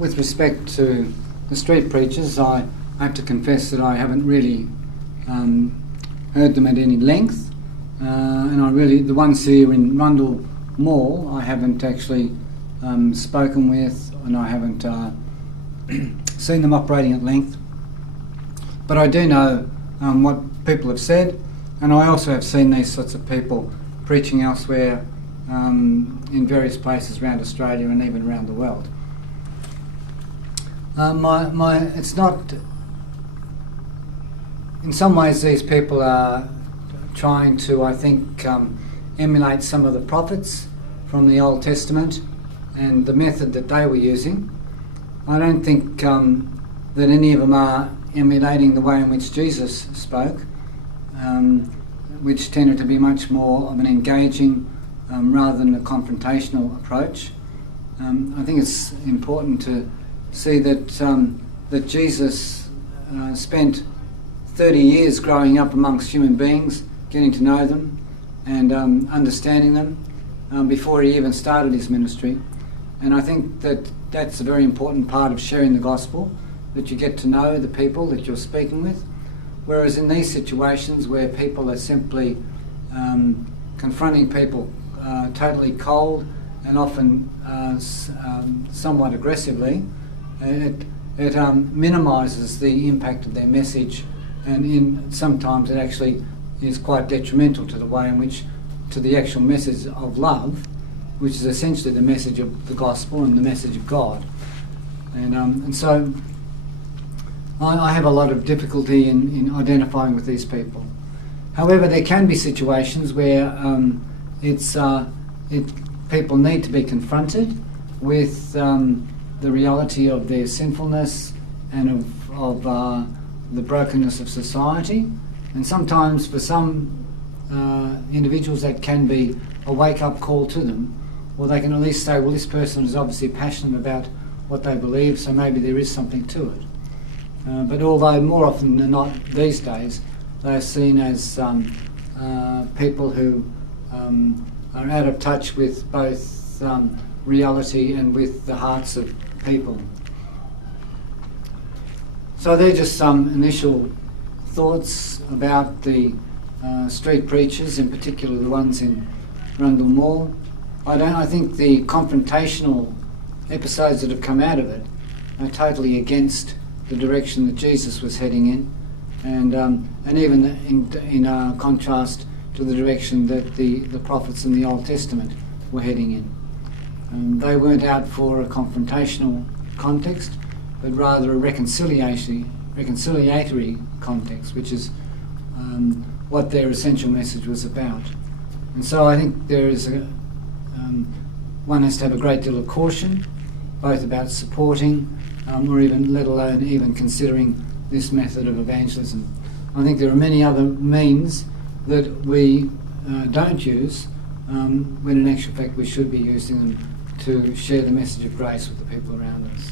with respect to the street preachers, I have to confess that I haven't really heard them at any length, and the ones here in Rundle Mall, I haven't actually spoken with, and I haven't seen them operating at length. But I do know what people have said, and I also have seen these sorts of people preaching elsewhere in various places around Australia and even around the world. It's not. In some ways, these people are trying to, I think, emulate some of the prophets from the Old Testament and the method that they were using. I don't think that any of them are emulating the way in which Jesus spoke, which tended to be much more of an engaging rather than a confrontational approach. I think it's important to see that Jesus spent 30 years growing up amongst human beings, getting to know them and understanding them before he even started his ministry. And I think that that's a very important part of sharing the gospel, that you get to know the people that you're speaking with. Whereas in these situations where people are simply confronting people totally cold and often somewhat aggressively, it minimises the impact of their message, and sometimes it actually is quite detrimental to the way in which, to the actual message of love, which is essentially the message of the gospel and the message of God. And so I have a lot of difficulty in identifying with these people. However, there can be situations where people need to be confronted with the reality of their sinfulness and of the brokenness of society. And sometimes for some individuals that can be a wake-up call to them, or they can at least say, well, this person is obviously passionate about what they believe, so maybe there is something to it. But although more often than not these days, they are seen as people who are out of touch with both reality and with the hearts of people. So they're just some initial thoughts about the street preachers, in particular the ones in Rundle Mall. I think the confrontational episodes that have come out of it are totally against the direction that Jesus was heading in, and even in contrast to the direction that the prophets in the Old Testament were heading in. They weren't out for a confrontational context, but rather a reconciliatory context, which is what their essential message was about. And so I think there is one has to have a great deal of caution, both about supporting or even, let alone even considering this method of evangelism. I think there are many other means that we don't use, when in actual fact we should be using them to share the message of grace with the people around us.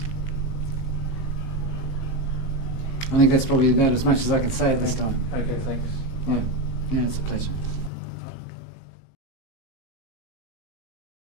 I think that's probably about as much as I can say at this time. Okay, thanks. Yeah, it's a pleasure.